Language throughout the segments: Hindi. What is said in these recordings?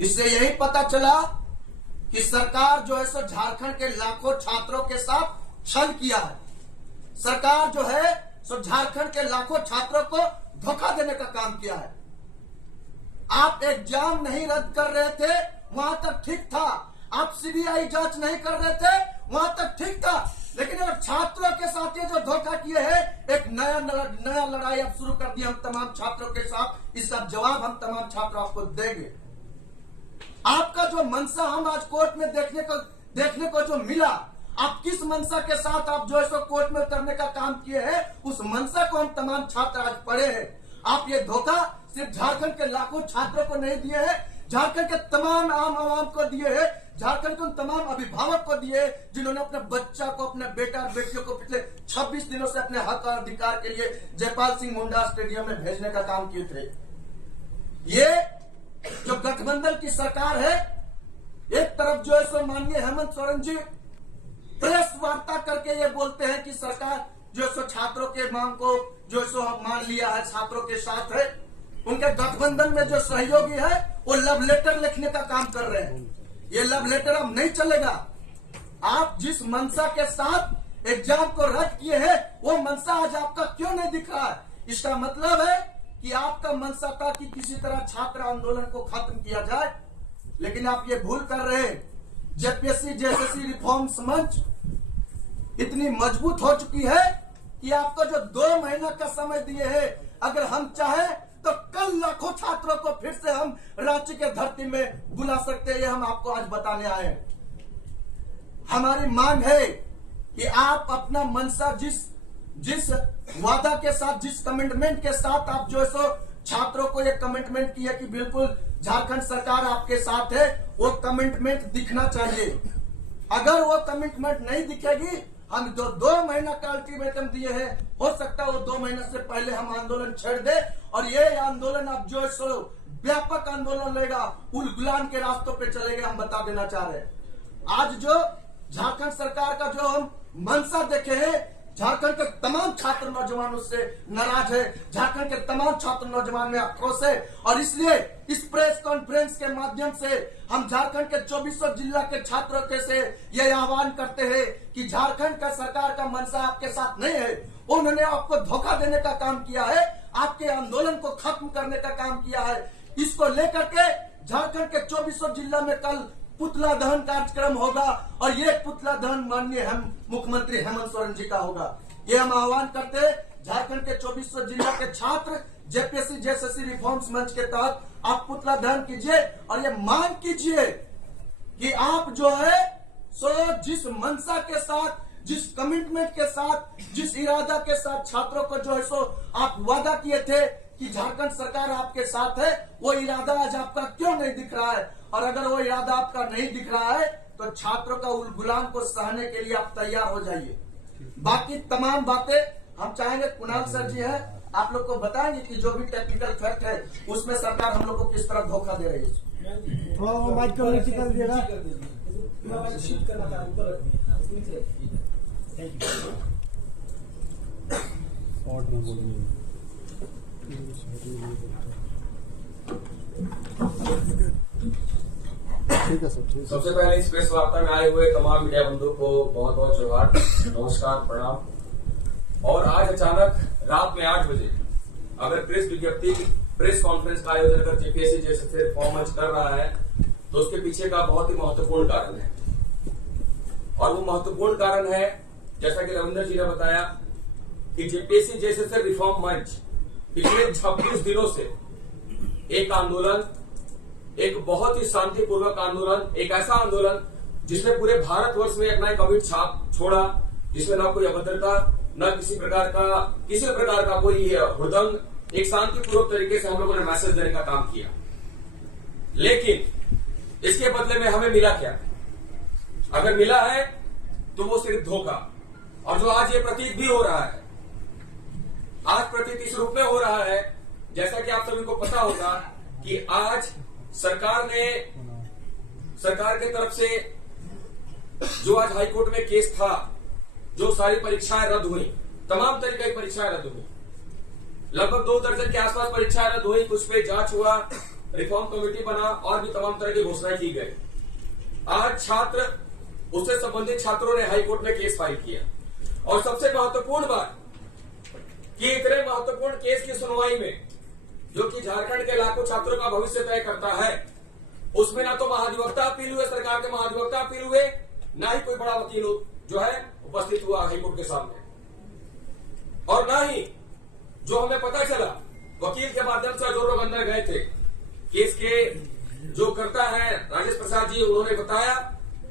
इससे यही पता चला कि सरकार जो है सो झारखंड के लाखों छात्रों के साथ छल किया है। सरकार जो है सो झारखंड के लाखों छात्रों को धोखा देने का काम किया है। आप एग्जाम नहीं रद्द कर रहे थे, वहां तक ठीक था। आप सीबीआई जांच नहीं कर रहे थे, वहां तक ठीक था। लेकिन अगर छात्रों के साथ ये जो धोखा किए हैं, एक नया लड़ाई अब शुरू कर दी हम तमाम छात्रों के साथ। इसका जवाब हम तमाम छात्र आपको देंगे। आपका जो मंशा हम आज कोर्ट में देखने को जो मिला, आप किस मंशा के साथ आप जो है सो कोर्ट में उतरने का काम किए हैं, उस मंशा को हम तमाम छात्र आज पढ़े हैं। आप ये धोखा सिर्फ झारखंड के लाखों छात्रों को नहीं दिए हैं, झारखंड के तमाम आम आवाम को दिए हैं, झारखंड के उन तमाम अभिभावक को दिए जिन्होंने अपने बच्चा को, अपने बेटा और बेटियों को पिछले 26 दिनों से अपने हक और अधिकार के लिए जयपाल सिंह मुंडा स्टेडियम में भेजने का काम किए थे। ये जो गठबंधन की सरकार है, एक तरफ जो है सो माननीय हेमंत सोरेन जी प्रेस वार्ता करके ये बोलते हैं कि सरकार जो है सो छात्रों के मांग को जो है सो मान लिया है, छात्रों के साथ है। उनके गठबंधन में जो सहयोगी है वो लव लेटर लिखने का काम कर रहे हैं। ये लव लेटर अब नहीं चलेगा। आप जिस मंशा के साथ एग्जाम को रद्द किए हैं, वो मंशा आज आपका क्यों नहीं दिख रहा है? इसका मतलब है कि आपका मंशा था कि किसी तरह छात्र आंदोलन को खत्म किया जाए, लेकिन आप ये भूल कर रहे हैं। जेपीएससी जेएसएससी रिफॉर्म्स मंच इतनी मजबूत हो चुकी है कि आपको जो 2 महीना का समय दिए हैं, अगर हम चाहें तो कल लाखों छात्रों को फिर से हम रांची के धरती में बुला सकते हैं। ये हम आपको आज बताने आए हैं। हमारी मांग है कि आप अपना मंशा जिस वादा के साथ, जिस कमिटमेंट के साथ आप जो है सो छात्रों को ये कमिटमेंट किया कि बिल्कुल झारखंड सरकार आपके साथ है, वो कमिटमेंट दिखना चाहिए। अगर वो कमिटमेंट नहीं दिखेगी, हम जो 2 महीना का अल्टीमेटम दिए हैं, हो सकता है वो 2 महीने से पहले हम आंदोलन छेड़ दे और ये आंदोलन अब जो है सो व्यापक आंदोलन लेगा, उलगुलान के रास्तों पे चलेगा। हम बता देना चाह रहे हैं। आज जो झारखंड सरकार का जो हम मंशा देखे हैं, झारखंड के तमाम छात्र नौजवान उससे नाराज है, झारखंड के तमाम छात्र नौजवान में आक्रोश है। और इसलिए इस प्रेस कॉन्फ्रेंस के माध्यम से हम झारखंड के 2400 जिला के छात्रों के से यह आह्वान करते हैं कि झारखंड का सरकार का मंशा आपके साथ नहीं है। उन्होंने आपको धोखा देने का काम किया है, आपके आंदोलन को खत्म करने का काम किया है। इसको लेकर के झारखंड के 2400 जिला में कल पुतला दहन कार्यक्रम होगा और ये पुतला दहन माननीय मुख्यमंत्री हेमंत सोरेन जी का होगा। ये हम आह्वान करते हैं झारखंड के 2400 जिला के छात्र जेपीएससी जेएसएससी रिफॉर्म्स मंच के तहत आप पुतला दहन कीजिए और ये मांग कीजिए कि आप जो है सो जिस मंशा के साथ, जिस कमिटमेंट के साथ, जिस इरादा के साथ छात्रों को जो है सो आप वादा किए थे कि झारखंड सरकार आपके साथ है, वो इरादा आज आपका क्यों नहीं दिख रहा है? और अगर वो इरादा आपका नहीं दिख रहा है तो छात्रों का उलगुलान को सहने के लिए आप तैयार हो जाइए। बाकी तमाम बातें हम चाहेंगे कुणाल सर जी हैं, आप लोग को बताएंगे कि जो भी टेक्निकल फैक्ट है उसमें सरकार हम लोग को किस तरह धोखा दे रही है। ठीक है सर, ठीक है। सबसे पहले इस प्रेस वार्ता में आए हुए तमाम मीडिया बंधुओं को बहुत बहुत जोहार, नमस्कार, प्रणाम। और आज अचानक रात में 8 बजे अगर प्रेस कॉन्फ्रेंस का आयोजन अगर जेपीएससी जैसे रिफॉर्म मंच कर रहा है तो उसके पीछे का बहुत ही महत्वपूर्ण कारण है। और वो महत्वपूर्ण कारण है, जैसा कि रविंदर जी ने बताया, कि जेपीएससी जैसे रिफॉर्म मंच पिछले 26 दिनों से एक आंदोलन, एक बहुत ही शांतिपूर्वक आंदोलन, एक ऐसा आंदोलन जिसने पूरे भारतवर्ष में अपना एक अमिट छाप छोड़ा, जिसमें ना कोई अभद्रता, न किसी प्रकार का कोई हुड़दंग, एक शांतिपूर्वक तरीके से हम लोगों ने मैसेज देने का काम किया। लेकिन इसके बदले में हमें मिला क्या? अगर मिला है तो वो सिर्फ धोखा। और जो आज ये प्रतीत भी हो रहा है, आज प्रतीत इस रूप में हो रहा है, जैसा कि आप सभी को पता होगा कि आज सरकार के तरफ से जो आज हाईकोर्ट में केस था, जो सारी परीक्षाएं रद्द हुई, तमाम तरीके की परीक्षाएं रद्द हुई, लगभग 2 दर्जन के आसपास परीक्षाएं रद्द हुई, कुछ पे जांच हुआ, रिफॉर्म कमेटी बना और भी तमाम तरह की घोषणाएं की गई। आज छात्र, उससे संबंधित छात्रों ने हाईकोर्ट में केस फाइल किया और सबसे महत्वपूर्ण बात कि इतने महत्वपूर्ण केस की सुनवाई में, जो कि झारखंड के लाखों छात्रों का भविष्य तय करता है, उसमें ना तो महाधिवक्ता अपील हुए, सरकार के महाधिवक्ता अपील हुए, ना ही कोई बड़ा वकील जो है उपस्थित हुआ हाईकोर्ट के सामने, और ना ही जो हमें पता चला वकील के माध्यम से जो लोग अंदर गए थे केस के जो करता है राजेश प्रसाद जी, उन्होंने बताया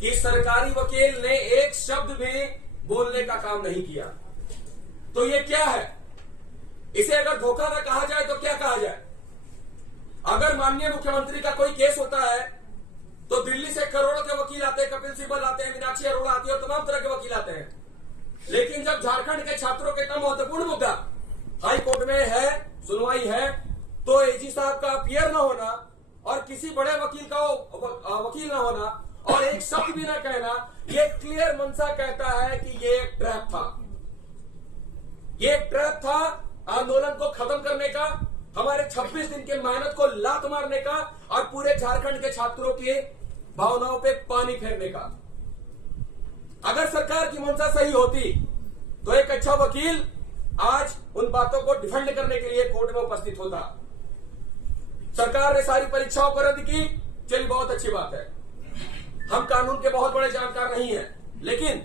कि सरकारी वकील ने एक शब्द भी बोलने का काम नहीं किया। तो ये क्या है? इसे अगर धोखा न कहा जाए तो क्या कहा जाए? अगर माननीय मुख्यमंत्री का कोई केस होता है तो दिल्ली से करोड़ों के वकील आते हैं, कपिल सिब्बल आते हैं, मीनाक्षी अरोड़ा आती है और तमाम तरह के वकील आते हैं। लेकिन जब झारखंड के छात्रों के इतना महत्वपूर्ण मुद्दा हाई कोर्ट में है, सुनवाई है, तो एजी साहब का अपीयर न होना और किसी बड़े वकील का वकील न होना और एक शब्द भी न कहना, ये क्लियर मनसा कहता है कि ये एक ट्रैप था। ये एक ट्रैप था आंदोलन को खत्म करने का, हमारे 26 दिन के मेहनत को लात मारने का और पूरे झारखंड के छात्रों की भावनाओं पे पानी फेरने का। अगर सरकार की मंशा सही होती तो एक अच्छा वकील आज उन बातों को डिफेंड करने के लिए कोर्ट में उपस्थित होता। सरकार ने सारी परीक्षाओं को रद्द की, चलिए बहुत अच्छी बात है। हम कानून के बहुत बड़े जानकार नहीं हैं, लेकिन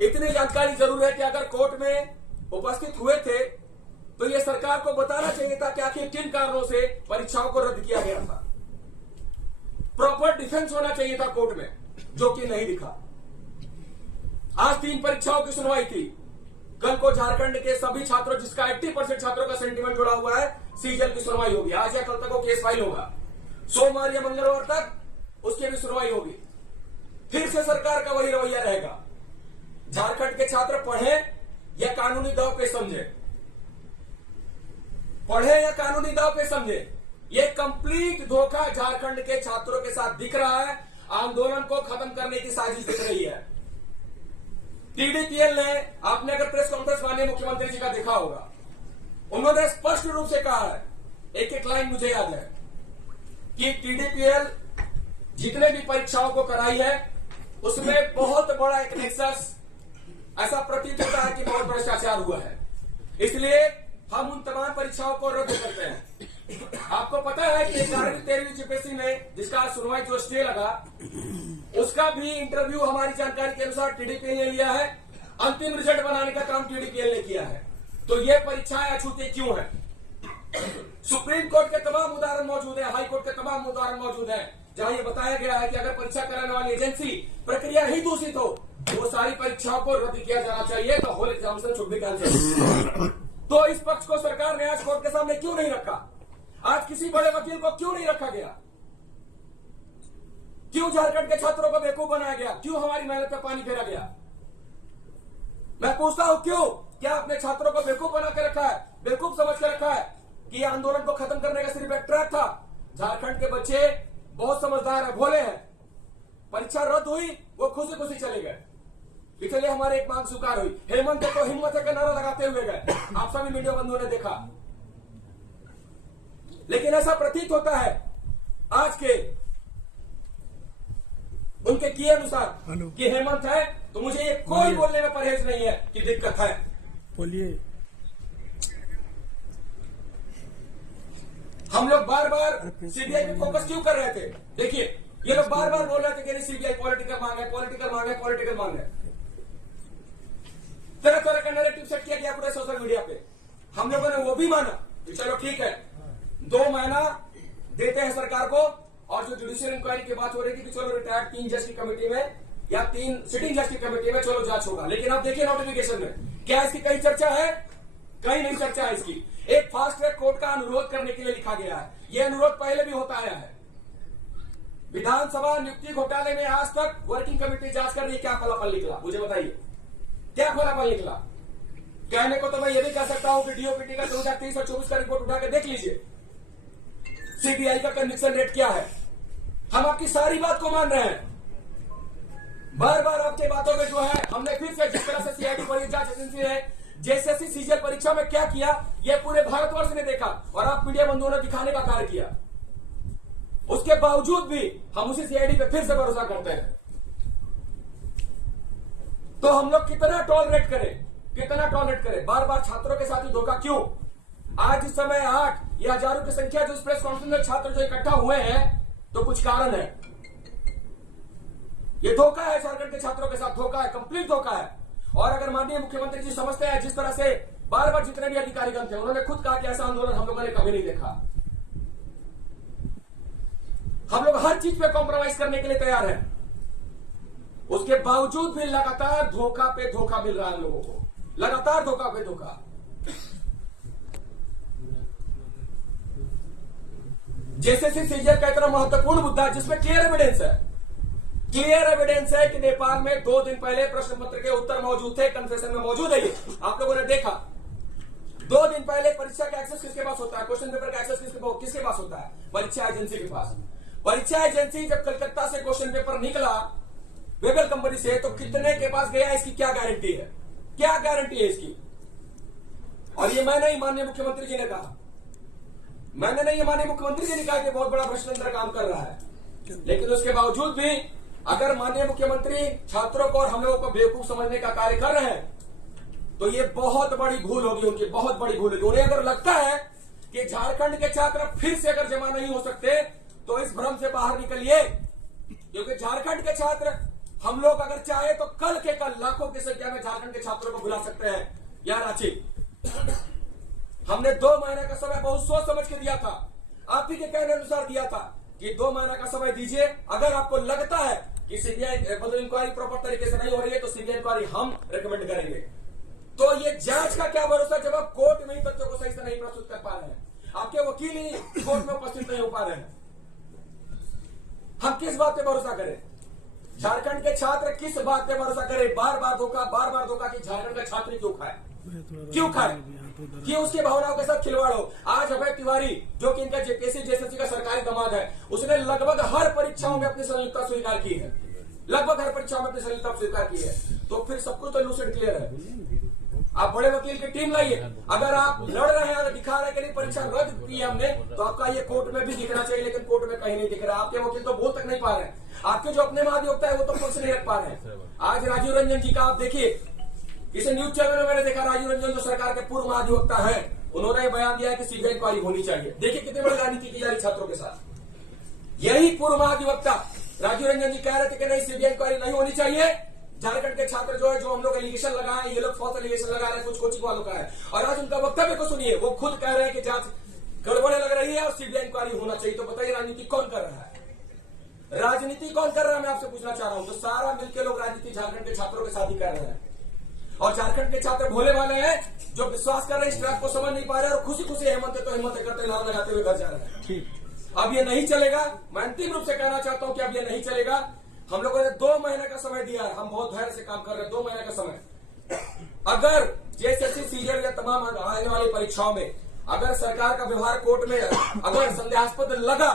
इतनी जानकारी जरूर है कि अगर कोर्ट में उपस्थित हुए थे तो यह सरकार को बताना चाहिए था कि आखिर किन कारणों से परीक्षाओं को रद्द किया गया था। प्रॉपर डिफेंस होना चाहिए था कोर्ट में, जो कि नहीं दिखा। आज 3 परीक्षाओं की सुनवाई थी। कल को झारखंड के सभी छात्रों, जिसका 80% छात्रों का सेंटीमेंट जुड़ा हुआ है, सीजीएल की सुनवाई होगी। आज या कल तक वो केस फाइल होगा। सोमवार या मंगलवार तक उसकी भी सुनवाई होगी। फिर से सरकार का वही रवैया रहेगा। झारखंड के छात्र पढ़े या कानूनी दाव पे समझे, पढ़े या कानूनी दाव पे समझे, ये कंप्लीट धोखा झारखंड के छात्रों के साथ दिख रहा है। आंदोलन को खत्म करने की साजिश दिख रही है। टीडीपीएल ने, आपने अगर प्रेस कॉन्फ्रेंस माननीय मुख्यमंत्री जी का देखा होगा, उन्होंने स्पष्ट रूप से कहा है, एक एक लाइन मुझे याद है, कि टीडीपीएल जितने भी परीक्षाओं को कराई है उसमें बहुत बड़ा एक नेक्सस, ऐसा प्रतीत होता है कि बहुत भ्रष्टाचार हुआ है, इसलिए हम उन तमाम परीक्षाओं को रद्द करते हैं। आपको पता है कि 11वीं 13वीं जीपीएससी में जिसका सुनवाई जो स्टे लगा, उसका भी इंटरव्यू हमारी जानकारी के अनुसार टीडीपीएल ने लिया है। अंतिम रिजल्ट बनाने का काम टीडीपीएल ने किया है। तो ये परीक्षाएं अछूती क्यों है? सुप्रीम कोर्ट के तमाम उदाहरण मौजूद है, हाई कोर्ट के तमाम उदाहरण मौजूद है, जहां ये बताया गया है कि अगर परीक्षा कराने वाली एजेंसी प्रक्रिया ही दूषित हो तो वो सारी परीक्षाओं को रद्द किया जाना चाहिए। तो whole examination should be cancelled. तो इस पक्ष को सरकार ने आज कोर्ट के सामने क्यों नहीं रखा? आज किसी बड़े वकील को क्यों नहीं रखा गया? क्यों झारखंड के छात्रों को बेवकूफ बनाया गया? क्यों हमारी मेहनत पर पानी फेरा गया? मैं पूछता हूं, क्यों? क्या अपने छात्रों को बेवकूफ बना के रखा है, बेवकूफ समझ के रखा है कि यह आंदोलन को खत्म करने का सिर्फ एक ट्रैक था? झारखंड के बच्चे बहुत समझदार है, भोले हैं। परीक्षा रद्द हुई, वो खुशी खुशी चले गए। इसलिए हमारे एक मांग स्वीकार हुई। हेमंत को हिम्मत है का नारा लगाते हुए गए, आप सभी मीडिया बंधुओं ने देखा। लेकिन ऐसा प्रतीत होता है आज के उनके किए अनुसार कि हेमंत है तो मुझे ये कोई बोलने में परहेज नहीं है कि दिक्कत है। बोलिए। हम लोग बार बार सीबीआई पे फोकस क्यों कर रहे थे? देखिए, ये लोग बार बार बोल रहे थे कि सीबीआई पॉलिटिकल मांग है, पॉलिटिकल मांग है, पॉलिटिकल मांग है। तरह तरह का नैरेटिव सेट किया गया पूरे सोशल मीडिया पे। हम लोगों ने वो भी माना कि चलो ठीक है, 2 महीना देते हैं सरकार को, और जो जुडिशियल इंक्वायरी की बात हो रही थी कि चलो रिटायर्ड 3 जज की कमेटी में या 3 सिटिंग जज की कमेटी में चलो जांच होगा। लेकिन आप देखिए नोटिफिकेशन में क्या इसकी कहीं चर्चा है? कहीं नहीं चर्चा है इसकी। एक फास्ट ट्रैक कोर्ट का अनुरोध करने के लिए लिखा गया है। यह अनुरोध पहले भी होता आया है। विधानसभा नियुक्ति घोटाले में आज तक वर्किंग कमेटी जांच कर रही, क्या फलाफल निकला? मुझे बताइए, क्या फलाफल निकला? कहने को तो मैं ये भी कह सकता हूं कि डीओपीटी का 2023 और 24 का रिपोर्ट उठा के देख लीजिए, सीबीआई का कन्विक्शन रेट क्या है। हम आपकी सारी बात को मान रहे हैं। बार बार आपके बातों में जो है, हमने फिर से जिस तरह से सीआईडी बड़ी जांच एजेंसी है जेएसएससी सीजीएल परीक्षा में क्या किया, यह पूरे भारतवर्ष ने देखा और आप मीडिया बंधुओं ने दिखाने का कार्य किया। उसके बावजूद भी हम उसी सीआईडी पे फिर से भरोसा करते हैं। तो हम लोग कितना टॉलरेट करें, बार बार छात्रों के साथ ही धोखा क्यों? आज इस समय 8 या हजारों की संख्या जो इस प्रेस कॉन्फ्रेंस में छात्र जो इकट्ठा हुए हैं, तो कुछ कारण है। ये धोखा है, झारखंड के छात्रों के साथ धोखा है, कंप्लीट धोखा है। और अगर माननीय मुख्यमंत्री जी समझते हैं, जिस तरह से बार बार जितने भी अधिकारीगण थे, उन्होंने खुद कहा कि ऐसा आंदोलन हम लोगों ने कभी नहीं देखा। हम लोग हर चीज पे कॉम्प्रोमाइज करने के लिए तैयार हैं, उसके बावजूद भी लगातार धोखा पे धोखा मिल रहा है लोगों को, लगातार धोखा पे धोखा। जेसीसी सीजीएल का इतना महत्वपूर्ण मुद्दा जिसमें क्लियर एविडेंस है कि नेपाल में 2 दिन पहले प्रश्न पत्र के उत्तर मौजूद थे, कन्फेशन में मौजूद है। ये आप लोगों ने देखा, 2 दिन पहले परीक्षा का एक्सेस किसके पास होता है, क्वेश्चन पेपर का एक्सेस किसके पास होता है? परीक्षा एजेंसी के पास। परीक्षा एजेंसी जब कलकत्ता से क्वेश्चन पेपर निकला वेबल कंपनी से, तो कितने के पास गया, इसकी क्या गारंटी है? क्या गारंटी है इसकी? और ये मैं नहीं, माननीय मुख्यमंत्री जी ने कहा, मैंने नहीं, माननीय मुख्यमंत्री जी ने कहा कि बहुत बड़ा भ्रष्टाचार काम कर रहा है। लेकिन उसके बावजूद भी अगर माननीय मुख्यमंत्री छात्रों को और हम लोगों को बेवकूफ समझने का कार्य कर रहे हैं, तो ये बहुत बड़ी भूल होगी उनकी, बहुत बड़ी भूल होगी। उन्हें अगर लगता है कि झारखंड के छात्र फिर से अगर जमा नहीं हो सकते, तो इस भ्रम से बाहर निकलिए, क्योंकि झारखंड के छात्र हम लोग अगर चाहे तो कल के कल लाखों की संख्या में झारखंड के छात्रों को बुला सकते हैं। या रांची हमने 2 महीने का समय बहुत सोच समझ के दिया था, आप ही के कहने अनुसार दिया था कि 2 महीने का समय दीजिए। अगर आपको लगता है कि सीबीआई इंक्वायरी प्रॉपर तरीके से नहीं हो रही है, तो सीबीआई इंक्वायरी हम रेकमेंड करेंगे। तो ये जांच का क्या भरोसा जब आप कोर्ट में ही तथ्यों को सही से नहीं प्रस्तुत कर पा रहे हैं, आपके वकील ही कोर्ट में उपस्थित नहीं हो पा रहे हैं, हम किस बात पे भरोसा करें? झारखंड के छात्र किस बात पे भरोसा करें? बार बार धोखा कि झारखंड का छात्र क्यों खाए, क्यों उसकी भावनाओं के साथ खिलवाड़ हो। आज अभय तिवारी जो कि इनका जेसीसी का सरकारी दामाद है, उसने लगभग हर परीक्षाओं में अपनी संलिप्तता स्वीकार की है, तो फिर सब कुछ तो लूसेंट क्लियर है। आप बड़े वकील की टीम लाइए, अगर आप लड़ रहे हैं, अगर दिखा रहे हैं कि नहीं परीक्षा रद्द की हमने, तो आपका ये कोर्ट में भी दिखना चाहिए, लेकिन कोर्ट में कहीं नहीं दिख रहा। आपके वकील तो बोल तक नहीं पा रहे हैं, आपके जो अपने महाधिवक्ता है वो तो पक्ष नहीं रख पा रहे हैं। आज राजीव रंजन जी का आप देखिए, किसी न्यूज चैनल में मैंने देखा, राजीव रंजन जो सरकार के पूर्व महाधिवक्ता है, उन्होंने बयान दिया है कि सीबीआई इंक्वायरी होनी चाहिए। देखिए कितनी बड़ी राजनीति की जा रही छात्रों के साथ। यही पूर्व महाधिवक्ता राजीव रंजन जी कह रहे थे कि नहीं, सीबीआई इंक्वायरी नहीं होनी चाहिए। झारखंड के छात्र जो है, जो हम लोग एलिगेशन लगाए, ये लोग फॉल्स एलिगेशन लगा रहे हैं, कुछ कोचिंग वालों का है। और आज उनका वक्तव्य को सुनिए, वो खुद कह रहे हैं कि जांच गड़बड़े लग रही है और सीबीआई इंक्वायरी होना चाहिए। तो बताइए राजनीति कौन कर रहा है? राजनीति कौन कर रहा है? मैं आपसे पूछना चाह रहा हूं। तो सारा मिलकर लोग राजनीति झारखंड के छात्रों के साथ ही कर रहे हैं। और झारखंड के छात्र भोले वाले हैं, जो विश्वास कर रहे हैं, इस ट्रैक को समझ नहीं पा रहे और खुशी खुशी हिम्मत करते नारा लगाते हुए घर जा रहे हैं। अब ये नहीं चलेगा। मैं अंतिम रूप से कहना चाहता हूं कि अब ये नहीं चलेगा। हम लोगों ने 2 महीने का समय दिया है, हम बहुत धैर्य से काम कर रहे हैं। 2 महीने का समय, अगर जेसीसी सीजीएल या तमाम आने वाली परीक्षाओं में अगर सरकार का व्यवहार कोर्ट में अगर संदेहास्पद लगा,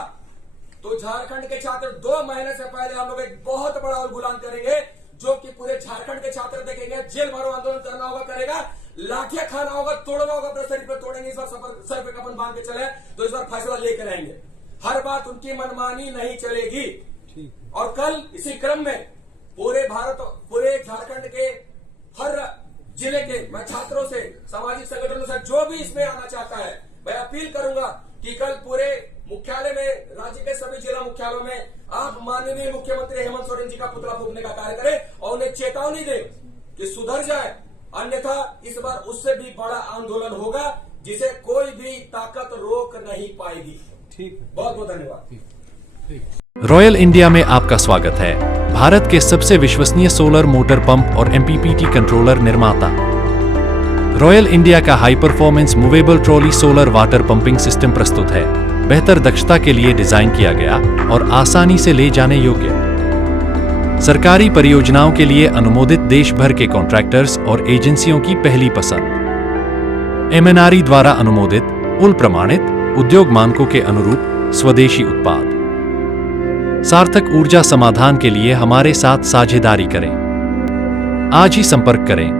तो झारखंड के छात्र 2 महीने से पहले हम लोग एक बहुत बड़ा उलगुलान करेंगे, जो कि पूरे झारखंड के छात्र देखेंगे। जेल भरो आंदोलन करना होगा, करेगा, लाठियां खाना होगा, तोड़ना होगा, अपने शरीर पर तोड़ेंगे। इस बार सर पे कफन बांध के चले, तो इस बार फैसला लेकर आएंगे। हर बात उनकी मनमानी नहीं चलेगी। और कल इसी क्रम में पूरे झारखंड के हर जिले के मैं छात्रों से, सामाजिक संगठनों से, जो भी इसमें आना चाहता है, मैं अपील करूंगा कि कल पूरे मुख्यालय में, राज्य के सभी जिला मुख्यालयों में आप माननीय मुख्यमंत्री हेमंत सोरेन जी का पुतला फूंकने का कार्य करें और उन्हें चेतावनी दें कि सुधर जाए, अन्यथा इस बार उससे भी बड़ा आंदोलन होगा, जिसे कोई भी ताकत रोक नहीं पाएगी। ठीक, बहुत बहुत धन्यवाद। रॉयल इंडिया में आपका स्वागत है। भारत के सबसे विश्वसनीय सोलर मोटर पंप और एमपीपीटी कंट्रोलर निर्माता रॉयल इंडिया का high performance movable trolley solar water pumping system प्रस्तुत है। बेहतर दक्षता के लिए डिजाइन किया गया और आसानी से ले जाने योग्य। सरकारी परियोजनाओं के लिए अनुमोदित देश भर के कॉन्ट्रैक्टर्स और एजेंसियों की पहली पसंद। एमएनआरई द्वारा अनुमोदित, उल प्रमाणित, उद्योग मानकों के अनुरूप स्वदेशी उत्पाद। सार्थक ऊर्जा समाधान के लिए हमारे साथ साझेदारी करें। आज ही संपर्क करें।